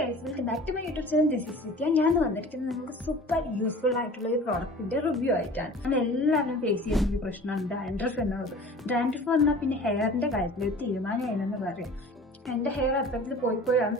Guys welcome back to my YouTube channel this is Vidya ഞാൻ വന്നിരിക്കുന്നത് നിങ്ങൾക്ക് super useful ആയിട്ടുള്ള ഒരു പ്രോഡക്റ്റിന്റെ റിവ്യൂ ആയിട്ടാണ്. നമ്മൾ എല്ലാവരും ഫേസ് ചെയ്യുന്ന ഒരു പ്രശ്നമാണ് ഡാൻഡ്രഫ് എന്നുള്ളത്. ഡാൻഡ്രഫ് വന്നാൽ പിന്നെ ഹെയറിന്റെ കാര്യത്തിൽ ഒരു തീരുമാനമായെന്ന് പറയാം. എന്റെ ഹെയർ അത്തരത്തിൽ പോയി പോയാണ്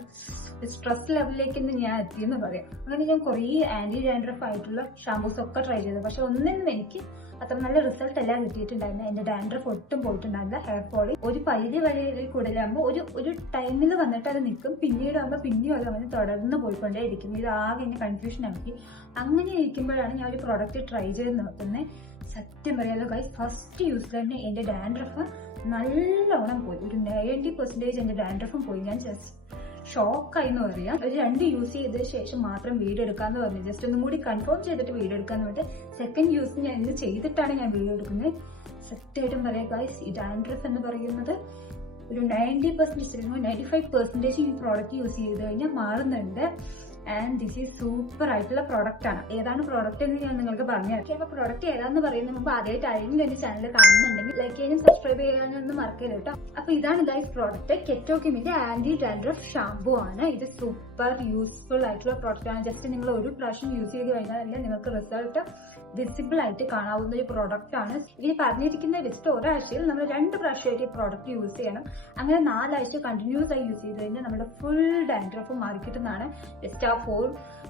സ്ട്രെസ് ലെവലിലേക്ക് ഇന്ന് ഞാൻ എത്തിയെന്ന് പറയാം. അങ്ങനെ ഞാൻ കുറേ ആന്റി ഡാൻഡ്രഫ് ആയിട്ടുള്ള ഷാമ്പൂസ് ഒക്കെ ട്രൈ ചെയ്തു. പക്ഷെ ഒന്നിനും എനിക്ക് അത്ര നല്ല റിസൾട്ട് എല്ലാം കിട്ടിയിട്ടുണ്ടായിരുന്നു എന്റെ ഡാൻഡ്രഫ് ഒട്ടും പോയിട്ടുണ്ടായിരുന്നില്ല. ഹെയർ ഫോളി ഒരു പരിധി വരെ കൂടുതലാകുമ്പോൾ ഒരു ഒരു ടൈമിൽ വന്നിട്ട് അത് നിൽക്കും. പിന്നീട് ആകുമ്പോൾ പിന്നെയും അത് അങ്ങനെ തുടർന്ന് പോയിക്കൊണ്ടേ ഇരിക്കും. ഇത് ആകെ എന്നെ കൺഫ്യൂഷൻ ആക്കി. അങ്ങനെ ഇരിക്കുമ്പോഴാണ് ഞാൻ ഒരു പ്രോഡക്റ്റ് ട്രൈ ചെയ്ത് നോക്കുന്നത്. സത്യം പറയാലോ ഗൈസ് ഫസ്റ്റ് യൂസിൽ തന്നെ എന്റെ ഡാൻഡ്രഫ് നല്ലോണം പോയി. ഒരു നയന്റി പെർസെന്റേജ് എന്റെ ഡാൻഡ്രഫും പോയി. ഞാൻ ജസ്റ്റ് ഷോക്കായി എന്ന് പറയാം ഒരു രണ്ട് യൂസ് ചെയ്ത ശേഷം മാത്രം വീഡിയോ എടുക്കാന്ന് പറഞ്ഞു. ജസ്റ്റ് ഒന്നും കൂടി കൺഫേം ചെയ്തിട്ട് വീഡിയോ എടുക്കാന്ന് പറഞ്ഞിട്ട് സെക്കൻഡ് യൂസ് ഞാൻ ഇന്ന് ചെയ്തിട്ടാണ് ഞാൻ വീഡിയോ എടുക്കുന്നത് സത്യമായിട്ടും പറയാം ഗൈസ് ഈ ഡാൻഡ്രഫ് എന്ന് പറയുന്നത് ഒരു ninety percentage ninety five percentage ഈ പ്രോഡക്റ്റ് യൂസ് ചെയ്ത് കഴിഞ്ഞാൽ മാറുന്നുണ്ട്. ആൻഡ് ദിസ് ഈസ് സൂപ്പർ ആയിട്ടുള്ള പ്രോഡക്റ്റ് ആണ്. ഏതാണ് പ്രോഡക്റ്റ് എന്ന് ഞാൻ നിങ്ങൾക്ക് പറഞ്ഞു പക്ഷേ അപ്പോൾ പ്രോഡക്റ്റ് ഏതാന്ന് പറയുന്ന മുമ്പ് ആദ്യമായിട്ട് ആരെങ്കിലും എന്റെ ചാനൽ കാണുന്നുണ്ടെങ്കിൽ ലൈക്ക് ചെയ്യാനും സബ്സ്ക്രൈബ് ചെയ്യാനൊന്നും മറക്കരുത് കേട്ടോ. അപ്പോൾ ഇതാണ് ഗൈസ് പ്രോഡക്റ്റ് കെറ്റോക്കിമിന്റെ ആന്റി ഡാൻഡ്രഫ് ഷാംപൂ ആണ്. ഇത് സൂപ്പർ യൂസ്ഫുൾ ആയിട്ടുള്ള പ്രോഡക്റ്റ് ആണ്. ജസ്റ്റ് നിങ്ങൾ ഒരു പ്രാവശ്യം യൂസ് ചെയ്ത് കഴിഞ്ഞാൽ നിങ്ങൾക്ക് റിസൾട്ട് വിസിബിൾ ആയിട്ട് കാണാവുന്ന ഒരു പ്രോഡക്റ്റ് ആണ്. ഇനി പറഞ്ഞിരിക്കുന്ന ലിസ്റ്റ് ഒരാഴ്ചയിൽ നമ്മൾ രണ്ട് പ്രാവശ്യമായിട്ട് ഈ പ്രോഡക്റ്റ് യൂസ് ചെയ്യണം. അങ്ങനെ നാലാഴ്ച കണ്ടിന്യൂസ് ആയി യൂസ് ചെയ്ത് കഴിഞ്ഞാൽ നമ്മുടെ ഫുൾ ഡാൻഡ്രഫ് മാറിക്കിട്ടുന്നതാണ് ജസ്റ്റ് ആ ഫോർ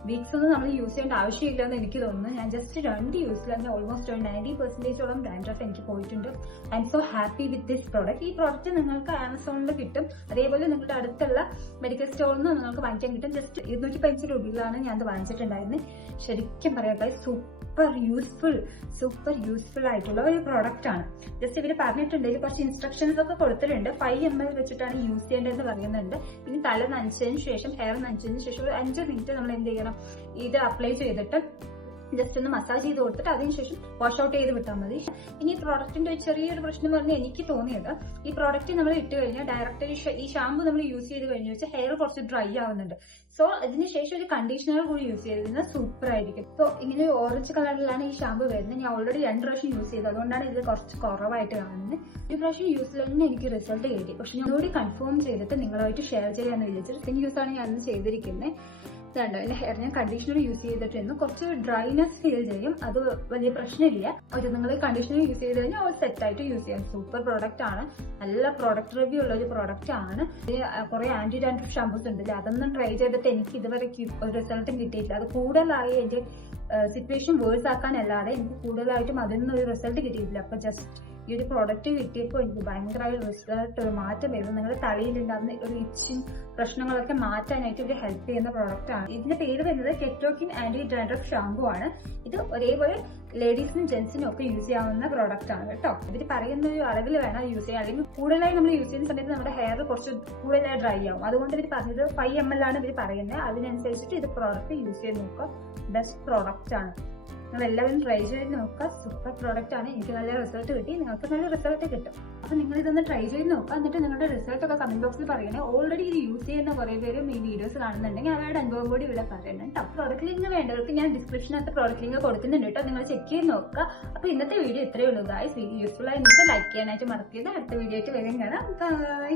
വീക്സ് ഒന്നും നമ്മൾ യൂസ് ചെയ്യേണ്ട ആവശ്യമില്ല എന്ന് എനിക്ക് തോന്നുന്നു. ഞാൻ ജസ്റ്റ് രണ്ട് യൂസിൽ തന്നെ ഓൾമോസ്റ്റ് ഒരു നയന്റി പെർസെന്റേജോളം ഡാൻഡ്രഫ് എനിക്ക് പോയിട്ടുണ്ട്. I'm so happy with this product ഈ പ്രോഡക്റ്റ് നിങ്ങൾക്ക് ആമസോണിൽ കിട്ടും. അതേപോലെ നിങ്ങളുടെ അടുത്തുള്ള മെഡിക്കൽ സ്റ്റോറിൽ നിന്ന് നിങ്ങൾക്ക് വാങ്ങിക്കാൻ കിട്ടും. ജസ്റ്റ് ഇരുന്നൂറ്റി പതിനഞ്ച് രൂപയിലാണ് ഞാൻ അത് വാങ്ങിച്ചിട്ടുണ്ടായിരുന്നത് ശരിക്കും പറയാം സൂപ്പർ യൂസ്ഫുൾ സൂപ്പർ യൂസ്ഫുൾ ആയിട്ടുള്ള ഒരു പ്രോഡക്റ്റ് ആണ്. ജസ്റ്റ് ഇവർ പറഞ്ഞിട്ടുണ്ട് ഇതിൽ കുറച്ച് ഇൻസ്ട്രക്ഷൻസ് ഒക്കെ കൊടുത്തിട്ടുണ്ട്. ഫൈവ് എം എൽ വെച്ചിട്ടാണ് യൂസ് ചെയ്യേണ്ടതെന്ന് പറയുന്നുണ്ട്. ഇനി തല നനച്ചതിന് ശേഷം ഹെയർ നനച്ചതിന് ശേഷം ഒരു അഞ്ച് മിനിറ്റ് നമ്മൾ എന്ത് ചെയ്യണം ഇത് അപ്ലൈ ചെയ്തിട്ട് ജസ്റ്റ് ഒന്ന് മസാജ് ചെയ്ത് കൊടുത്തിട്ട് അതിനുശേഷം വാഷ് ഔട്ട് ചെയ്ത് വിട്ടാൽ മതി. ഇനി പ്രോഡക്റ്റിന്റെ ഒരു ചെറിയൊരു പ്രശ്നം പറഞ്ഞാൽ എനിക്ക് തോന്നിയത് ഈ പ്രോഡക്റ്റ് നമ്മൾ ഇട്ട് കഴിഞ്ഞാൽ ഡയറക്റ്റ് ഈ ഷാമ്പു നമ്മൾ യൂസ് ചെയ്ത് കഴിഞ്ഞു വെച്ചാൽ ഹെയർ കുറച്ച് ഡ്രൈ ആവുന്നുണ്ട്. സോ അതിനുശേഷം ഒരു കണ്ടീഷണർ കൂടി യൂസ് ചെയ്തിരുന്നത് സൂപ്പർ ആയിരിക്കും. സോ ഇങ്ങനെ ഒരു ഓറഞ്ച് കളറിലാണ് ഈ ഷാമ്പു വരുന്നത്. ഞാൻ ഓൾറെഡി രണ്ട് പ്രാവശ്യം യൂസ് ചെയ്തത്. അതുകൊണ്ടാണ് ഇത് കുറച്ച് കുറവായിട്ട് കാണുന്നത്. ഒരു പ്രാവശ്യം യൂസ് തന്നെ എനിക്ക് റിസൾട്ട് കിട്ടി. പക്ഷെ ഞാൻ ഒന്നുകൂടി കൺഫേം ചെയ്തിട്ട് നിങ്ങളുമായിട്ട് ഷെയർ ചെയ്യാന്ന് വിചാരിച്ചിട്ട് ആണ് ഞാൻ ചെയ്തിരിക്കുന്നത് ഇതുണ്ട് എന്റെ ഹെയർ ഞാൻ കണ്ടീഷണർ യൂസ് ചെയ്തിട്ടുണ്ട് കുറച്ച് ഡ്രൈനെസ് ഫീൽ ചെയ്യും. അത് വലിയ പ്രശ്നമില്ല. ഒരു നിങ്ങൾ കണ്ടീഷണർ യൂസ് ചെയ്ത് കഴിഞ്ഞാൽ അത് സെറ്റായിട്ട് യൂസ് ചെയ്യാം. സൂപ്പർ പ്രോഡക്റ്റ് ആണ്. നല്ല പ്രോഡക്റ്റ് റിവ്യൂ ഉള്ള ഒരു പ്രോഡക്റ്റ് ആണ്. കുറെ ആന്റി ഡാൻഡ്രഫ് ഷാമ്പൂസ് ഉണ്ട് അതൊന്നും ട്രൈ ചെയ്തിട്ട് എനിക്ക് ഇതുവരെ ഒരു റിസൾട്ടും കിട്ടിയിട്ടില്ല. അത് കൂടുതലായി എന്റെ സിറ്റുവേഷൻ വേഴ്സ് ആക്കാനല്ലാതെ എനിക്ക് കൂടുതലായിട്ടും അതിൽ നിന്ന് ഒരു റിസൾട്ട് കിട്ടിയിട്ടില്ല. അപ്പൊ ജസ്റ്റ് ഈ ഒരു പ്രോഡക്റ്റ് കിട്ടിയപ്പോൾ എനിക്ക് ഭയങ്കരമായ റിസൾട്ട് ഒരു മാറ്റം വരുന്നു. നിങ്ങളുടെ തലയിലുണ്ടാകുന്ന ഒരു ഇച്ചിങ് പ്രശ്നങ്ങളൊക്കെ മാറ്റാനായിട്ട് ഒരു ഹെൽപ്പ് ചെയ്യുന്ന പ്രോഡക്റ്റ് ആണ്. ഇതിന്റെ പേര് വരുന്നത് കെറ്റോക്കിൻ ആന്റി ഡാൻഡ്രഫ് ഷാംപൂ ആണ്. ഇത് ഒരേപോലെ ലേഡീസിനും ജെന്റ്സിനും ഒക്കെ യൂസ് ചെയ്യാവുന്ന പ്രോഡക്റ്റ് ആണ് കേട്ടോ. ഇവർ പറയുന്ന ഒരു അളവിൽ വേണം യൂസ് ചെയ്യാൻ. അല്ലെങ്കിൽ കൂടുതലായി നമ്മൾ യൂസ് ചെയ്യുന്ന സമയത്ത് നമ്മുടെ ഹെയർ കുറച്ച് കൂടുതലായി ഡ്രൈ ആവും. അതുകൊണ്ട് ഇവർ പറഞ്ഞത് ഫൈവ് എം എൽ ആണ് ഇവർ പറയുന്നത്. അതിനനുസരിച്ചിട്ട് ഇത് പ്രോഡക്റ്റ് യൂസ് ചെയ്ത് നോക്കുക. ബെസ്റ്റ് പ്രോഡക്റ്റ് ആണ്. നിങ്ങൾ എല്ലാവരും ട്രൈ ചെയ്ത് നോക്കുക. സൂപ്പർ പ്രോഡക്റ്റ് ആണ്. എനിക്ക് നല്ല റിസൾട്ട് കിട്ടി. നിങ്ങൾക്ക് നല്ല റിസൾട്ട് കിട്ടും. അപ്പൊ നിങ്ങൾ ഇതൊന്ന് ട്രൈ ചെയ്ത് നോക്കുക. എന്നിട്ട് നിങ്ങളുടെ റിസൾട്ട് ഒക്കെ കമന്റ് ബോക്സിൽ പറയണേ. ഓൾറെഡി ഇത് യൂസ് ചെയ്യുന്ന കുറെ പേരും ഈ വീഡിയോസ് കാണുന്നുണ്ടെങ്കിൽ അവരുടെ അനുഭവം കൂടി ഇവിടെ പറയുന്നുണ്ട് കേട്ടോ പ്രോഡക്റ്റ് ലിങ്ക് വേണ്ടവർക്ക് ഞാൻ ഡിസ്ക്രിപ്ഷനകത്ത് പ്രോഡക്റ്റ് ലിങ്ക് കൊടുക്കുന്നുണ്ട് കേട്ടോ നിങ്ങൾ ചെക്ക് ചെയ്ത് നോക്കുക. അപ്പൊ ഇന്നത്തെ വീഡിയോ ഇത്രയേ ഉള്ളൂ ഗായ്സ് യൂസ്ഫുൾ ആയി നിങ്ങൾക്ക് ലൈക്ക് ചെയ്യാനായിട്ട് മറക്കരുത്. അടുത്ത വീഡിയോ ആയിട്ട് വരും. കാണാം. ബൈ